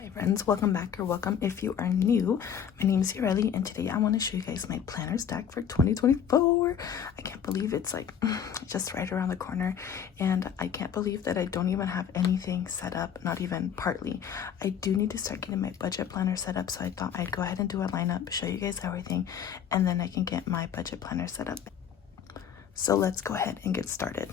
Hi friends, welcome back or welcome if you are new. My name is Yureli and today I want to show you guys my planner stack for 2024. I can't believe it's like just right around the corner, and I can't believe that I don't even have anything set up, not even partly. I do need to start getting my budget planner set up, so I thought I'd go ahead and do a lineup, show you guys everything, and then I can get my budget planner set up. So let's go ahead and get started.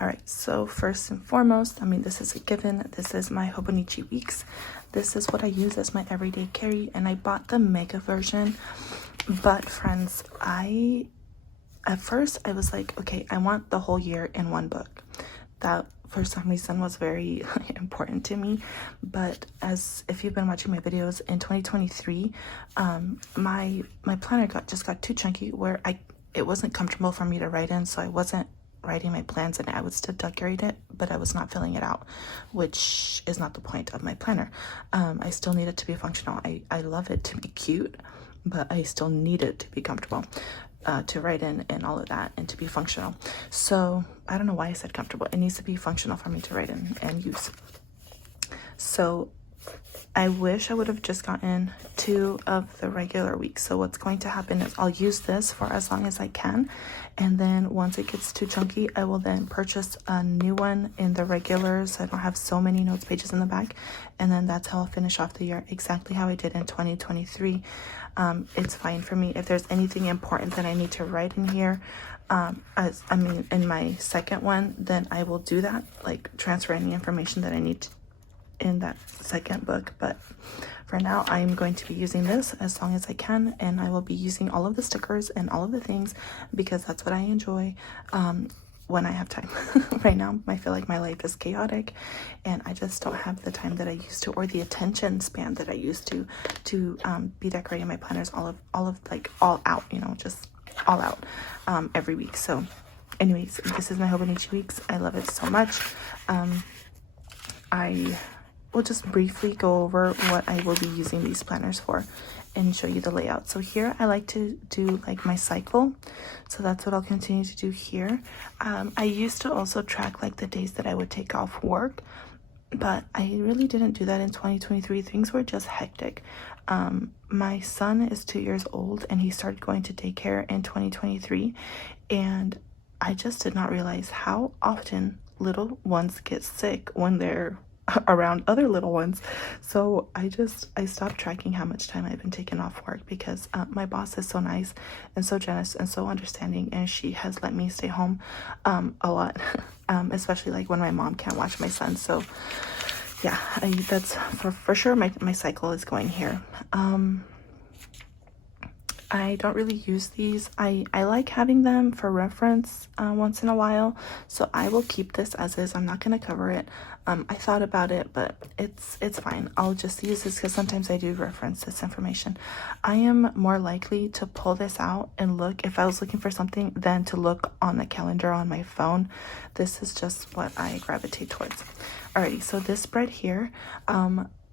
All right, so first and foremost, this is a given. This is my Hobonichi weeks. This is what I use as my everyday carry, and I bought the mega version. But friends, at first I was like, okay, I want the whole year in one book. That for some reason was very important to me. But as if you've been watching my videos in 2023, my planner got too chunky where it wasn't comfortable for me to write in, so I wasn't writing my plans, and I would still decorate it, but I was not filling it out, which is not the point of my planner. I still need it to be functional. I love it to be cute, but I still need it to be comfortable to write in and all of that, and to be functional. So I don't know why I said comfortable. It needs to be functional for me to write in and use. So I wish I would have just gotten 2 of the regular weeks. So what's going to happen is I'll use this for as long as I can, and then once it gets too chunky, I will then purchase a new one in the regulars, so I don't have so many notes pages in the back, and then that's how I'll finish off the year, exactly how I did in 2023. It's fine for me. If there's anything important that I need to write in here, in my second one, then I will do that, like transfer any information that I need to in that second book. But for now, I'm going to be using this as long as I can, and I will be using all of the stickers and all of the things because that's what I enjoy when I have time. Right now I feel like my life is chaotic and I just don't have the time that I used to, or the attention span that I used to be decorating my planners all out, just all out every week. So anyways, this is my Hobonichi weeks. I love it so much. I will just briefly go over what I will be using these planners for and show you the layout. So here I like to do like my cycle, so that's what I'll continue to do here. I used to also track like the days that I would take off work, but I really didn't do that in 2023. Things were just hectic. My son is 2 years old and he started going to daycare in 2023, and I just did not realize how often little ones get sick when they're around other little ones. So I stopped tracking how much time I've been taking off work because my boss is so nice and so generous and so understanding, and she has let me stay home a lot, especially like when my mom can't watch my son. So yeah, that's for sure my cycle is going here. I don't really use these. I like having them for reference once in a while, so I will keep this as is. I'm not going to cover it. I thought about it, but it's fine. I'll just use this because sometimes I do reference this information. I am more likely to pull this out and look if I was looking for something than to look on the calendar on my phone. This is just what I gravitate towards. Alrighty, so this spread here,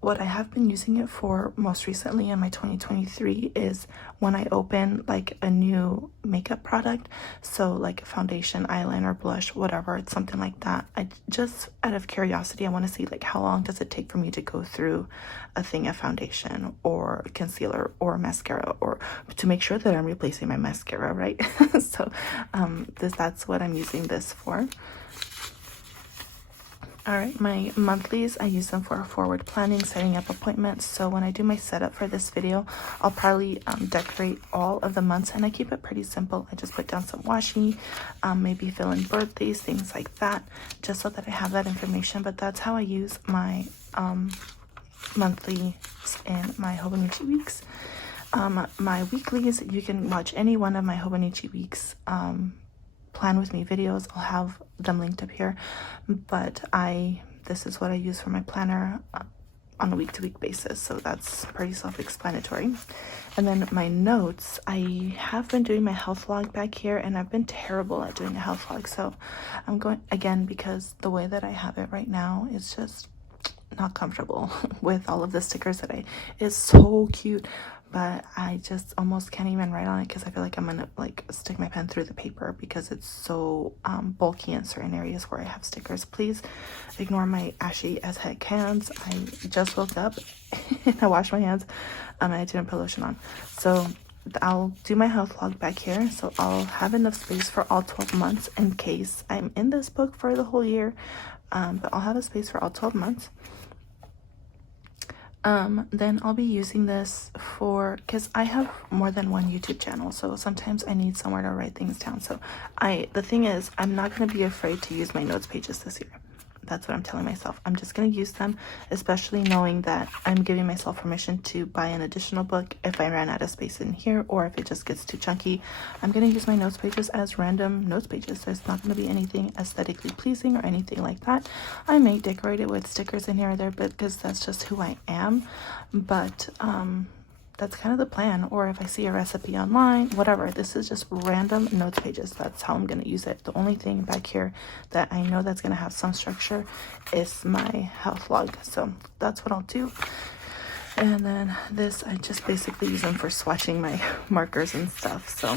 what I have been using it for most recently in my 2023 is when I open like a new makeup product, so like a foundation, eyeliner, blush, whatever, it's something like that. I just, out of curiosity, I want to see like how long does it take for me to go through a thing of foundation or concealer or mascara, or to make sure that I'm replacing my mascara, right? So that's what I'm using this for. All right, my monthlies, I use them for forward planning, setting up appointments. So when I do my setup for this video, I'll probably decorate all of the months, and I keep it pretty simple. I just put down some washi, maybe fill in birthdays, things like that, just so that I have that information. But that's how I use my monthlies and my Hobonichi weeks. My weeklies, you can watch any one of my Hobonichi weeks plan with me videos. I'll have them linked up here, but this is what I use for my planner on a week-to-week basis, so that's pretty self-explanatory. And then my notes, I have been doing my health log back here, and I've been terrible at doing a health log, so I'm going again because the way that I have it right now is just not comfortable with all of the stickers that it's so cute, but I just almost can't even write on it because I feel like I'm gonna like stick my pen through the paper because it's so bulky in certain areas where I have stickers. Please ignore my ashy as heck hands. I just woke up and I washed my hands and I didn't put lotion on. So I'll do my health log back here, so I'll have enough space for all 12 months in case I'm in this book for the whole year, but I'll have a space for all 12 months. Then I'll be using this for, because I have more than one YouTube channel, so sometimes I need somewhere to write things down. So the thing is, I'm not going to be afraid to use my notes pages this year. That's what I'm telling myself. I'm just going to use them, especially knowing that I'm giving myself permission to buy an additional book if I ran out of space in here, or if it just gets too chunky. I'm going to use my notes pages as random notes pages. There's not going to be anything aesthetically pleasing or anything like that. I may decorate it with stickers in here or there, but because that's just who I am. But that's kind of the plan. Or if I see a recipe online, whatever. This is just random notes pages. That's how I'm going to use it. The only thing back here that I know that's going to have some structure is my health log. So that's what I'll do. And then this, I just basically use them for swatching my markers and stuff. So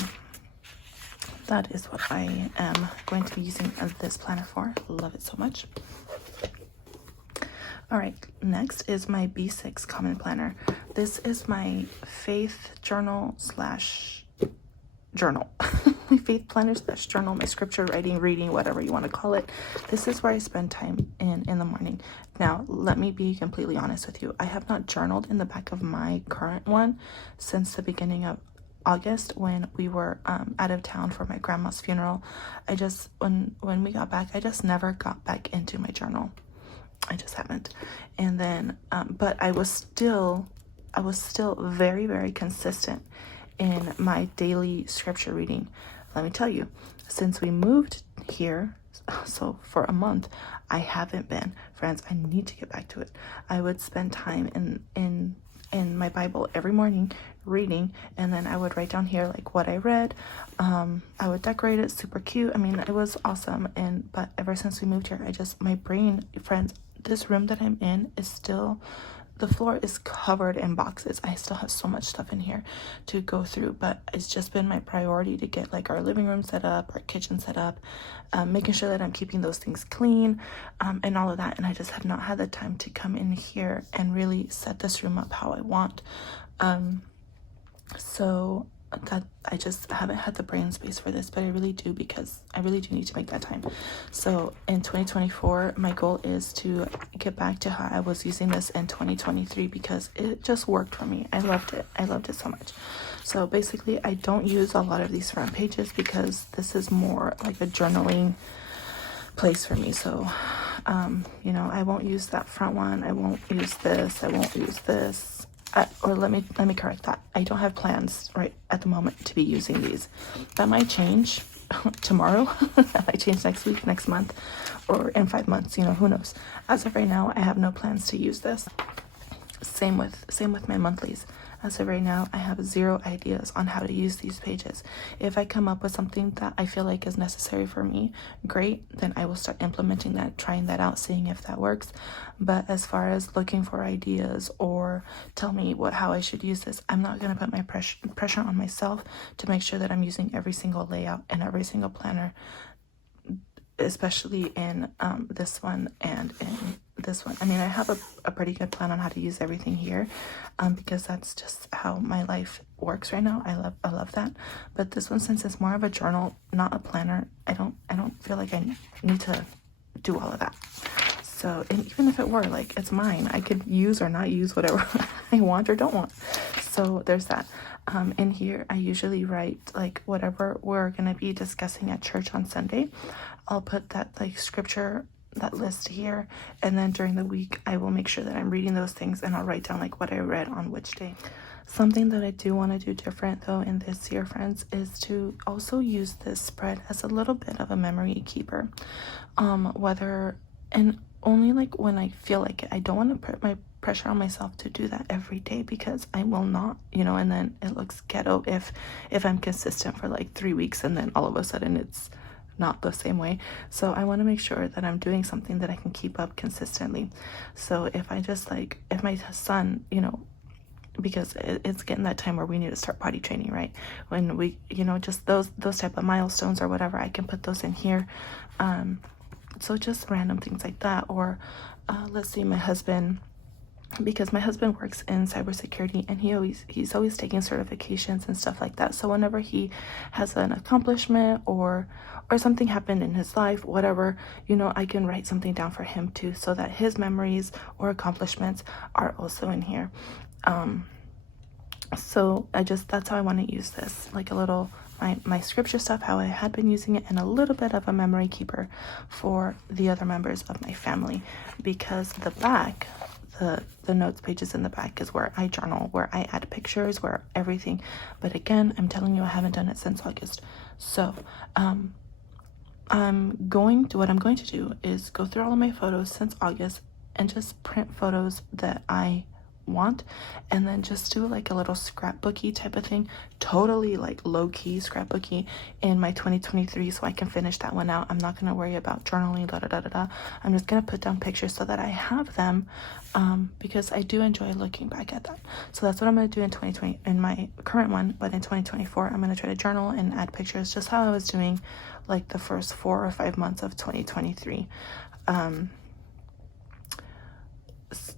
that is what I am going to be using this planner for. Love it so much. All right, next is my B6 Common Planner. This is my faith journal slash journal. My faith planner slash journal, my scripture writing, reading, whatever you want to call it. This is where I spend time in the morning. Now, let me be completely honest with you. I have not journaled in the back of my current one since the beginning of August when we were out of town for my grandma's funeral. I just, when we got back, I just never got back into my journal. I just haven't. And then but I was still very, very consistent in my daily scripture reading. Let me tell you, since we moved here, so for a month, I haven't been. Friends, I need to get back to it. I would spend time in my Bible every morning reading, and then I would write down here like what I read. I would decorate it super cute. I mean, it was awesome. But ever since we moved here, my brain, friends, this room that I'm in is still, the floor is covered in boxes. I still have so much stuff in here to go through, but it's just been my priority to get like our living room set up, our kitchen set up, making sure that I'm keeping those things clean, and all of that. And I just have not had the time to come in here and really set this room up how I want. So that I just haven't had the brain space for this, but I really do, because I really do need to make that time. So in 2024, my goal is to get back to how I was using this in 2023, because it just worked for me. I loved it so much. So basically, I don't use a lot of these front pages because this is more like a journaling place for me. So you know, I won't use that front one. I won't use this. I won't use this. Or let me correct that. I don't have plans right at the moment to be using these. That might change tomorrow. That might change next week, next month, or in 5 months. You know, who knows? As of right now, I have no plans to use this. Same with my monthlies. As of right now, I have 0 ideas on how to use these pages. If I come up with something that I feel like is necessary for me, great, then I will start implementing that, trying that out, seeing if that works. But as far as looking for ideas or tell me how I should use this, I'm not going to put my pressure on myself to make sure that I'm using every single layout and every single planner, especially in this one and in this one. I mean, I have a pretty good plan on how to use everything here, because that's just how my life works right now. I love that. But this one, since it's more of a journal, not a planner, I don't feel like I need to do all of that. So, and even if it were, like, it's mine. I could use or not use whatever I want or don't want. So there's that. In here, I usually write like whatever we're gonna be discussing at church on Sunday. I'll put that like scripture, that list here, and then during the week I will make sure that I'm reading those things, and I'll write down like what I read on which day. Something that I do want to do different though in this year, friends, is to also use this spread as a little bit of a memory keeper. And only like when I feel like it. I don't want to put my pressure on myself to do that every day, because I will not, you know, and then it looks ghetto if I'm consistent for like 3 weeks and then all of a sudden it's not the same way. So I want to make sure that I'm doing something that I can keep up consistently. So if I just like, if my son, you know, because it's getting that time where we need to start potty training, right? When we, you know, just those type of milestones or whatever, I can put those in here. So just random things like that. Or let's see, my husband, because my husband works in cybersecurity, and he's always taking certifications and stuff like that. So whenever he has an accomplishment or something happened in his life, whatever, you know, I can write something down for him too, so that his memories or accomplishments are also in here. So that's how I want to use this, like a little my scripture stuff, how I had been using it, and a little bit of a memory keeper for the other members of my family, because the back, the notes pages in the back is where I journal, where I add pictures, where everything. But again, I'm telling you, I haven't done it since August. So what I'm going to do is go through all of my photos since August and just print photos that I want, and then just do like a little scrapbooky type of thing, totally like low-key scrapbooky in my 2023, so I can finish that one out. I'm not going to worry about journaling, I'm just going to put down pictures so that I have them, because I do enjoy looking back at that. So that's what I'm going to do in 2020 in my current one. But in 2024, I'm going to try to journal and add pictures, just how I was doing like the first 4 or 5 months of 2023.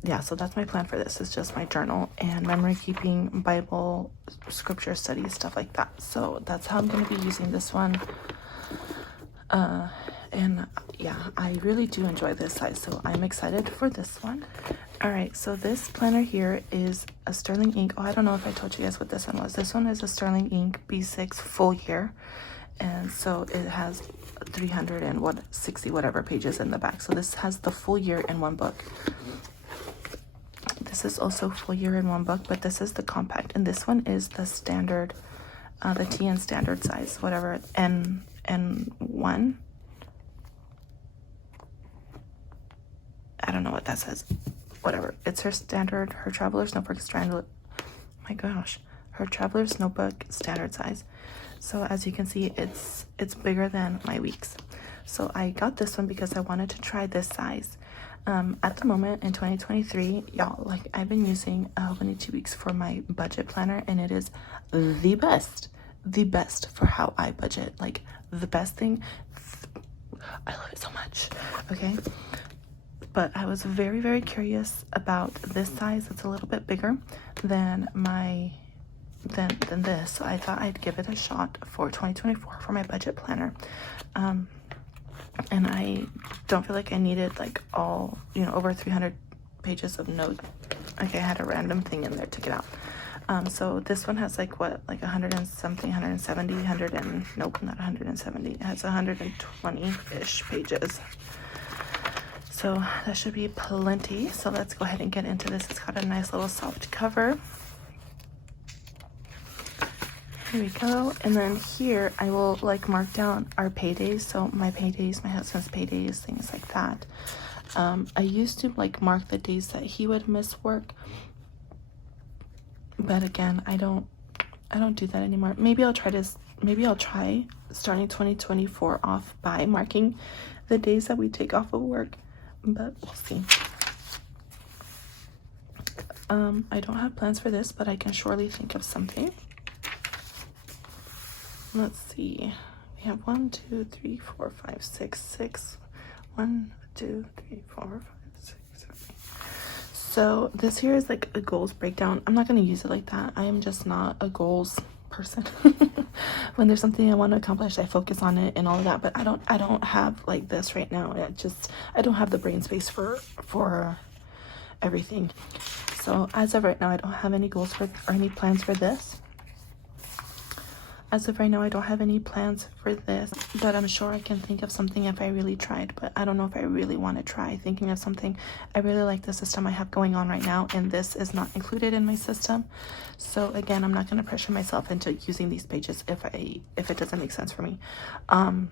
Yeah, so that's my plan for this. It's just my journal and memory keeping, Bible, scripture study, stuff like that. So that's how I'm going to be using this one. And yeah, I really do enjoy this size, so I'm excited for this one. All right, so this planner here is a sterling ink. Oh, I don't know if I told you guys what this one was. This one is a sterling ink B6 full year, and so it has 360 whatever pages in the back. So this has the full year in one book. This is also full year in one book, but this is the compact, and this one is the standard, the TN standard size, whatever, N1. I don't know what that says. Whatever. It's her standard, her traveler's notebook standard. My gosh, her traveler's notebook standard size. So as you can see, it's bigger than my weeks. So I got this one because I wanted to try this size. At the moment in 2023, y'all, like I've been using Hobonichi Weeks for my budget planner, and it is the best for how I budget. Like the best thing. I love it so much. Okay. But I was very, very curious about this size. It's a little bit bigger than than this. So I thought I'd give it a shot for 2024 for my budget planner. And I don't feel like I needed like all, you know, over 300 pages of notes. Okay, I had a random thing in there, took it out. So this one has like what, like 100 and something, 170, 100 and, nope, not 170. It has 120-ish pages. So that should be plenty. So let's go ahead and get into this. It's got a nice little soft cover. Here we go. And then here I will like mark down our paydays. So my paydays, my husband's paydays, things like that. I used to like mark the days that he would miss work. But again, I don't do that anymore. Maybe I'll try starting 2024 off by marking the days that we take off of work, but we'll see. I don't have plans for this, but I can surely think of something. Let's see. We have 1, 2, 3, 4, 5, 6. 1, 2, 3, 4, 5, 6, 7. So this here is like a goals breakdown. I'm not going to use it like that. I am just not a goals person. When there's something I want to accomplish, I focus on it and all of that, but I don't have like this right now. I don't have the brain space for everything. So as of right now, I don't have any goals or any plans for this. As of right now, I don't have any plans for this, but I'm sure I can think of something if I really tried, but I don't know if I really want to try thinking of something. I really like the system I have going on right now, and this is not included in my system. So again, I'm not going to pressure myself into using these pages if it doesn't make sense for me. I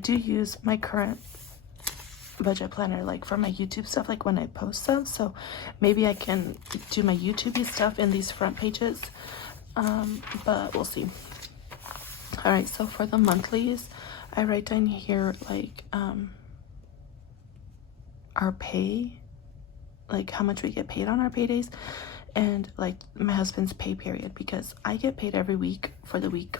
do use my current budget planner like for my YouTube stuff, like when I post stuff, so maybe I can do my YouTube stuff in these front pages, but we'll see. All right, so for the monthlies, I write down here like our pay, like how much we get paid on our paydays, and like my husband's pay period, because I get paid every week for the week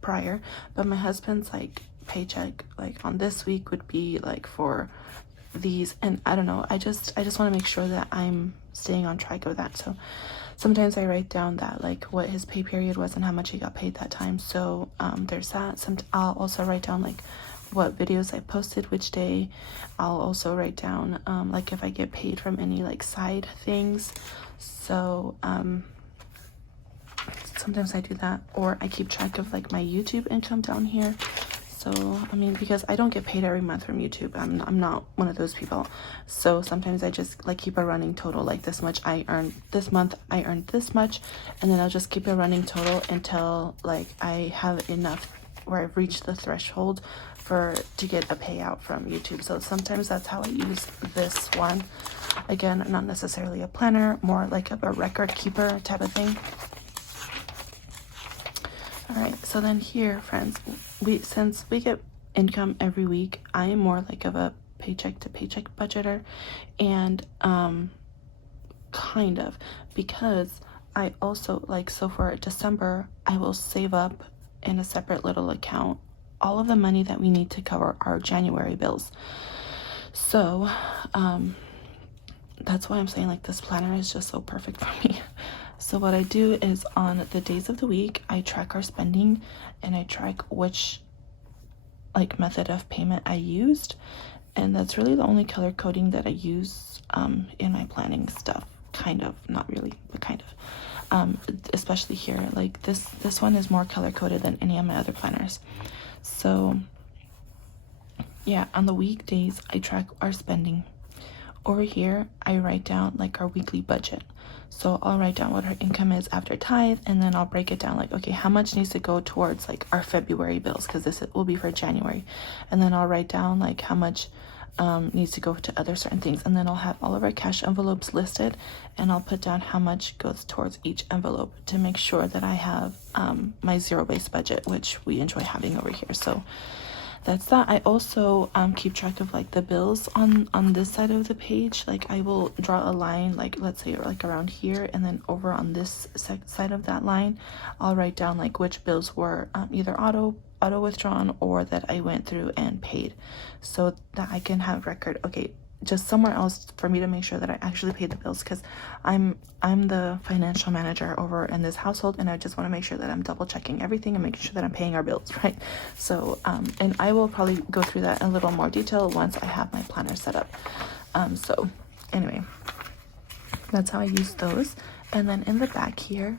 prior, but my husband's like paycheck like on this week would be like for these, and I don't know, I just want to make sure that I'm staying on track of that. So sometimes I write down that like what his pay period was and how much he got paid that time. So there's that. I'll also write down like what videos I posted which day. I'll also write down like if I get paid from any like side things. So sometimes I do that, or I keep track of like my YouTube income down here. So I mean, because I don't get paid every month from YouTube, I'm not one of those people. So sometimes I just like keep a running total, like this much I earned this month, I earned this much, and then I'll just keep a running total until like I have enough where I've reached the threshold to get a payout from YouTube. So sometimes that's how I use this one. Again, not necessarily a planner, more like a record keeper type of thing. All right, so then here, friends, since we get income every week, I am more like of a paycheck to paycheck budgeter, and kind of, because I also like, so for December I will save up in a separate little account all of the money that we need to cover our January bills. So that's why I'm saying like this planner is just so perfect for me. So what I do is on the days of the week, I track our spending, and I track which like method of payment I used, and that's really the only color coding that I use in my planning stuff. Kind of, not really, but kind of. Especially here, like this one is more color coded than any of my other planners. So yeah, on the weekdays I track our spending. Over here I write down like our weekly budget. So I'll write down what our income is after tithe, and then I'll break it down like, okay, how much needs to go towards like our February bills, because this will be for January. And then I'll write down like how much needs to go to other certain things, and then I'll have all of our cash envelopes listed, and I'll put down how much goes towards each envelope to make sure that I have my zero-based budget, which we enjoy having over here. So that's that. I also keep track of like the bills on this side of the page. Like I will draw a line, like let's say like around here, and then over on this side of that line I'll write down like which bills were either auto withdrawn or that I went through and paid, so that I can have record, okay, just somewhere else for me to make sure that I actually paid the bills, because I'm the financial manager over in this household, and I just want to make sure that I'm double checking everything and making sure that I'm paying our bills, right? So and I will probably go through that in a little more detail once I have my planner set up. So anyway, that's how I use those. And then in the back here,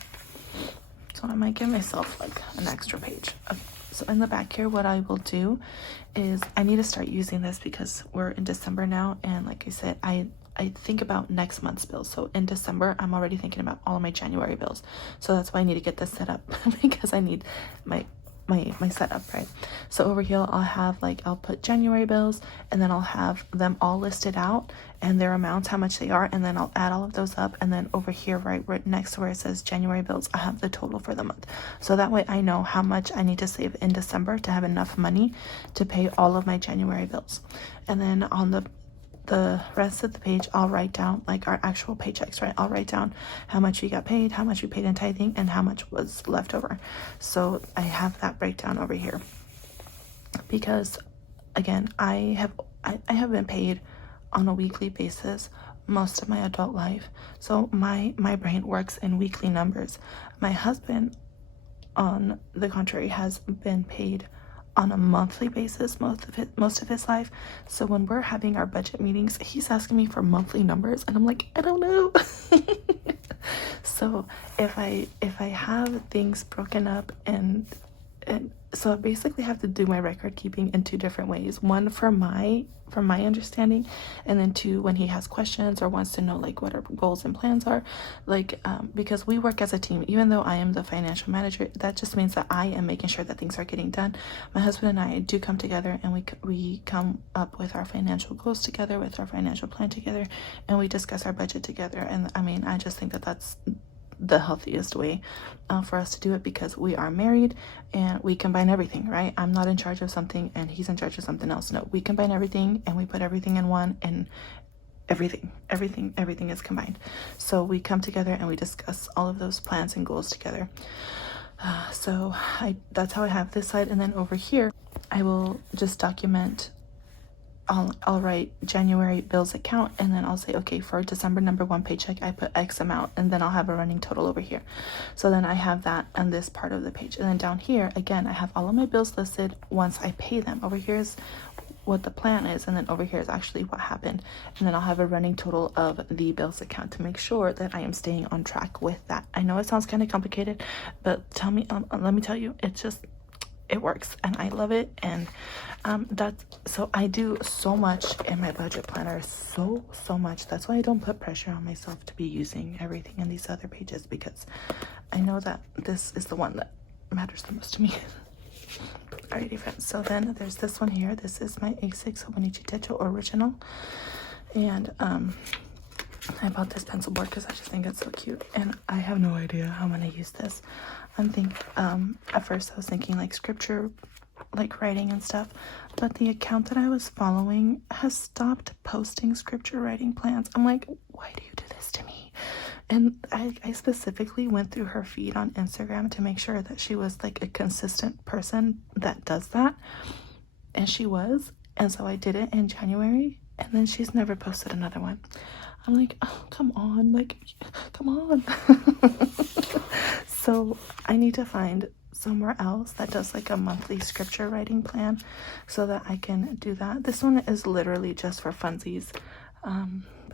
so I might give myself like an extra page. Okay. So in the back here, what I will do is I need to start using this because we're in December now, and like I said, I think about next month's bills. So in December, I'm already thinking about all of my January bills. So that's why I need to get this set up because I need my setup, right? So over here I'll have like, I'll put January bills, and then I'll have them all listed out and their amounts, how much they are, and then I'll add all of those up, and then over here right next to where it says January bills, I have the total for the month. So that way I know how much I need to save in December to have enough money to pay all of my January bills. And then on the rest of the page, I'll write down like our actual paychecks, right? I'll write down how much we got paid, how much we paid in tithing, and how much was left over. So I have that breakdown over here because again, I have been paid on a weekly basis most of my adult life. So my brain works in weekly numbers. My husband, on the contrary, has been paid on a monthly basis most of his life. So when we're having our budget meetings, he's asking me for monthly numbers, and I'm like, I don't know. So if I have things broken up, and so I basically have to do my record keeping in two different ways. One for my understanding, and then two when he has questions or wants to know like what our goals and plans are, like because we work as a team. Even though I am the financial manager, that just means that I am making sure that things are getting done. My husband and I do come together, and we come up with our financial goals together, with our financial plan together, and we discuss our budget together. And I mean, I just think that the healthiest way for us to do it, because we are married and we combine everything, right? I'm not in charge of something and he's in charge of something else. No, we combine everything and we put everything in one, and everything is combined. So we come together and we discuss all of those plans and goals together. So that's how I have this side. And then over here I will just document. I'll write January bills account, and then I'll say, okay, for December number 1 paycheck I put X amount, and then I'll have a running total over here. So then I have that on this part of the page. And then down here again I have all of my bills listed once I pay them. Over here is what the plan is, and then over here is actually what happened. And then I'll have a running total of the bills account to make sure that I am staying on track with that. I know it sounds kind of complicated, but let me tell you, it works and I love it. And so I do so much in my budget planner, so much. That's why I don't put pressure on myself to be using everything in these other pages, because I know that this is the one that matters the most to me. Alrighty friends, so then there's this one here. This is my A6 Hobonichi Techo original, and I bought this pencil board because I just think it's so cute, and I have no idea how I'm gonna use this. At first I was thinking like scripture, like writing and stuff, but the account that I was following has stopped posting scripture writing plans. I'm like, why do you do this to me? And I specifically went through her feed on Instagram to make sure that she was like a consistent person that does that, and she was. And so I did it in January, and then she's never posted another one. I'm like, oh, come on, like, come on. So I need to find somewhere else that does like a monthly scripture writing plan so that I can do that. This one is literally just for funsies,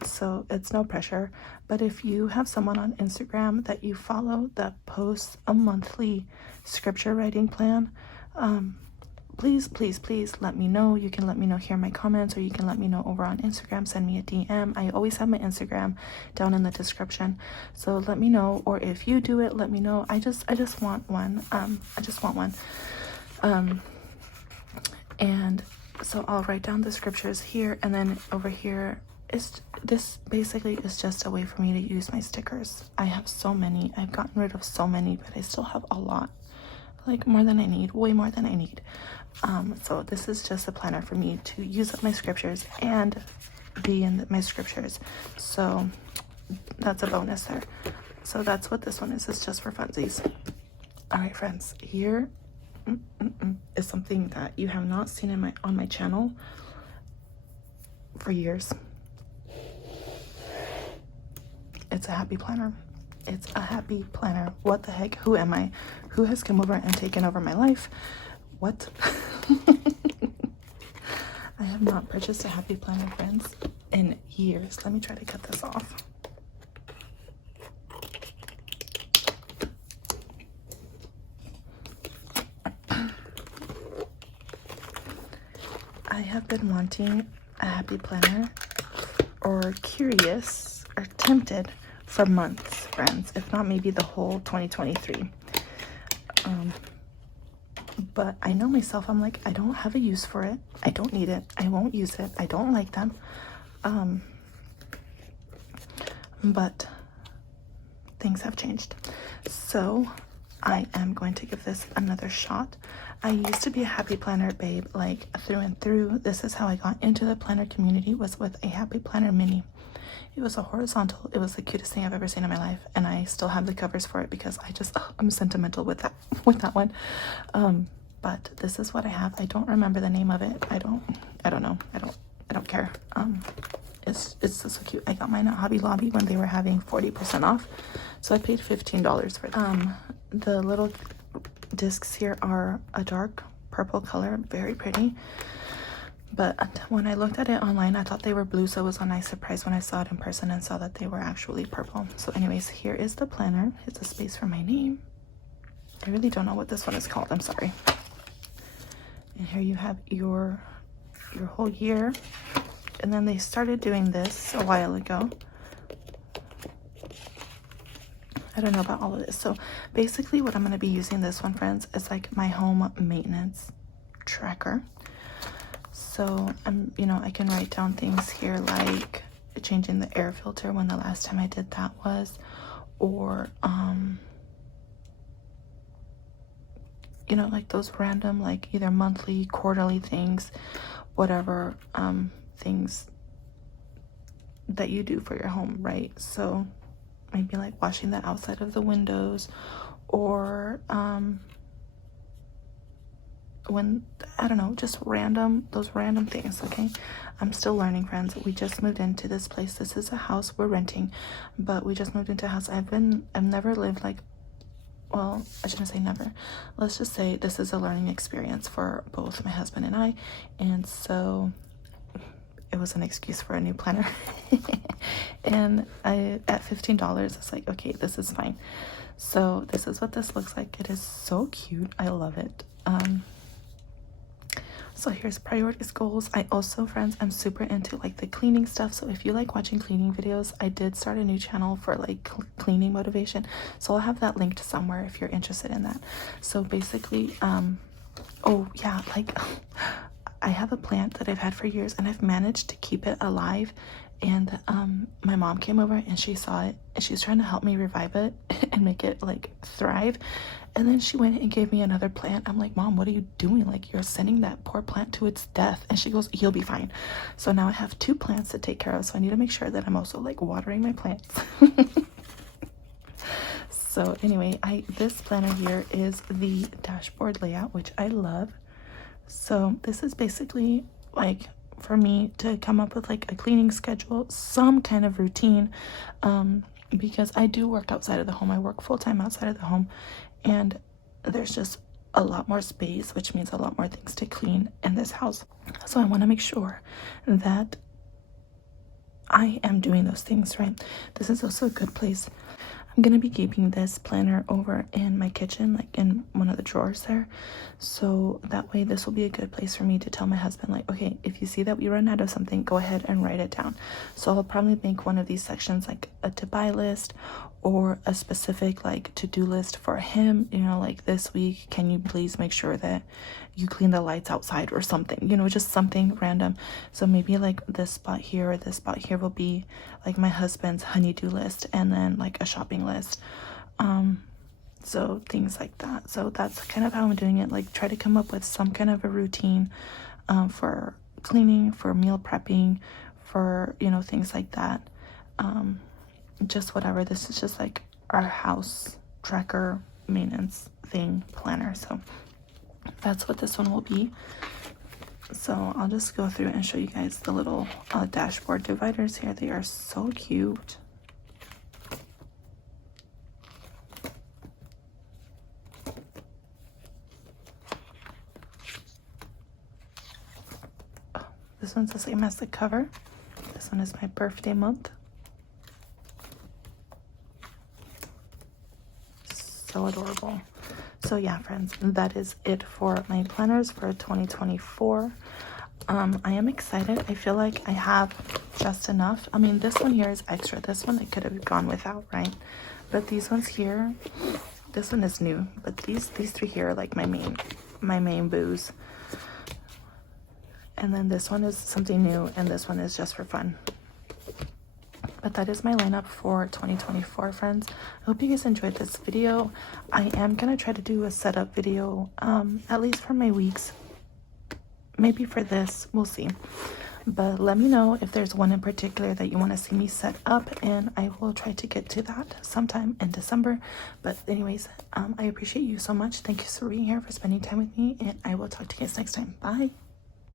so it's no pressure. But if you have someone on Instagram that you follow that posts a monthly scripture writing plan, please let me know. You can let me know here in my comments, or you can let me know over on Instagram. Send me a DM. I always have my Instagram down in the description, so let me know. Or if you do it, let me know. I just want one. And so I'll write down the scriptures here, and then over here is this basically is just a way for me to use my stickers. I have so many. I've gotten rid of so many, but I still have a lot, like more than I need, way more than I need. So this is just a planner for me to use up my scriptures and be in my scriptures. So that's a bonus there. So that's what this one is. It's just for funsies. All right, friends, here is something that you have not seen on my channel for years. It's a happy planner. It's a happy planner. What the heck? Who am I? Who has come over and taken over my life? What? I have not purchased a happy planner, friends, in years. Let me try to cut this off. I have been wanting a happy planner, or curious or tempted, for months, friends, if not maybe the whole 2023. But I know myself, I'm like, I don't have a use for it. I don't need it. I won't use it. I don't like them. But things have changed. So I am going to give this another shot. I used to be a happy planner babe, like through and through. This is how I got into the planner community, was with a happy planner mini. It was a horizontal. It was the cutest thing I've ever seen in my life, and I still have the covers for it because I'm sentimental with that one. But this is what I have. I don't remember the name of it. I don't know. I don't care. It's so cute. I got mine at Hobby Lobby when they were having 40% off, so I paid $15 for it. The little discs here are a dark purple color, very pretty. But when I looked at it online, I thought they were blue, so it was a nice surprise when I saw it in person and saw that they were actually purple. So anyways, here is the planner. It's a space for my name. I really don't know what this one is called. I'm sorry. And here you have your whole year. And then they started doing this a while ago. I don't know about all of this. So basically what I'm going to be using this one, friends, is like my home maintenance tracker. So I can write down things here like changing the air filter, when the last time I did that was, or you know, like those random, like either monthly, quarterly things, whatever things that you do for your home, right? So maybe like washing the outside of the windows, or when, I don't know, just those random things. Okay, I'm still learning, friends. We just moved into this place. This is a house we're renting, but we just moved into a house. I've never lived like, well, I shouldn't say never, let's just say this is a learning experience for both my husband and I. And so it was an excuse for a new planner. And at $15, it's like, okay, this is fine. So this is what this looks like. It is so cute. I love it. So here's priorities, goals. I also, friends, I'm super into like the cleaning stuff. So if you like watching cleaning videos, I did start a new channel for like cleaning motivation. So I'll have that linked somewhere if you're interested in that. So basically, oh yeah, like I have a plant that I've had for years and I've managed to keep it alive. And my mom came over and she saw it and she was trying to help me revive it and make it like thrive. And then she went and gave me another plant. I'm like, Mom, what are you doing? Like, you're sending that poor plant to its death. And she goes, he'll be fine. So now I have 2 plants to take care of. So I need to make sure that I'm also like watering my plants. So anyway, this planner here is the dashboard layout, which I love. So this is basically like for me to come up with like a cleaning schedule, some kind of routine, because I do work outside of the home. I work full-time outside of the home, and there's just a lot more space, which means a lot more things to clean in this house. So I want to make sure that I am doing those things, right? This is also a good place. I'm gonna be keeping this planner over in my kitchen, like in one of the drawers there. So that way this will be a good place for me to tell my husband, like, okay, if you see that we run out of something, go ahead and write it down. So I'll probably make one of these sections like a to buy list, or a specific like to-do list for him, you know, like this week, can you please make sure that you clean the lights outside or something, you know, just something random. So maybe like this spot here or this spot here will be like my husband's honey-do list, and then like a shopping list, so things like that. So that's kind of how I'm doing it, like try to come up with some kind of a routine for cleaning, for meal prepping, for, you know, things like that. Just whatever. This is just like our house tracker maintenance thing planner. So that's what this one will be. So I'll just go through and show you guys the little dashboard dividers here. They are so cute. Oh, this one's the same as the cover. This one is my birthday month. So adorable. So yeah, friends, that is it for my planners for 2024. I am excited. I feel like I have just enough. I mean, this one here is extra. This one I could have gone without, right? But these ones here, this one is new, but these 3 here are like my main boos. And then this one is something new, and this one is just for fun. But that is my lineup for 2024, friends. I hope you guys enjoyed this video. I am gonna try to do a setup video, at least for my weeks. Maybe for this, we'll see. But let me know if there's one in particular that you want to see me set up, and I will try to get to that sometime in December. But anyways, I appreciate you so much. Thank you for being here, for spending time with me, and I will talk to you guys next time. Bye.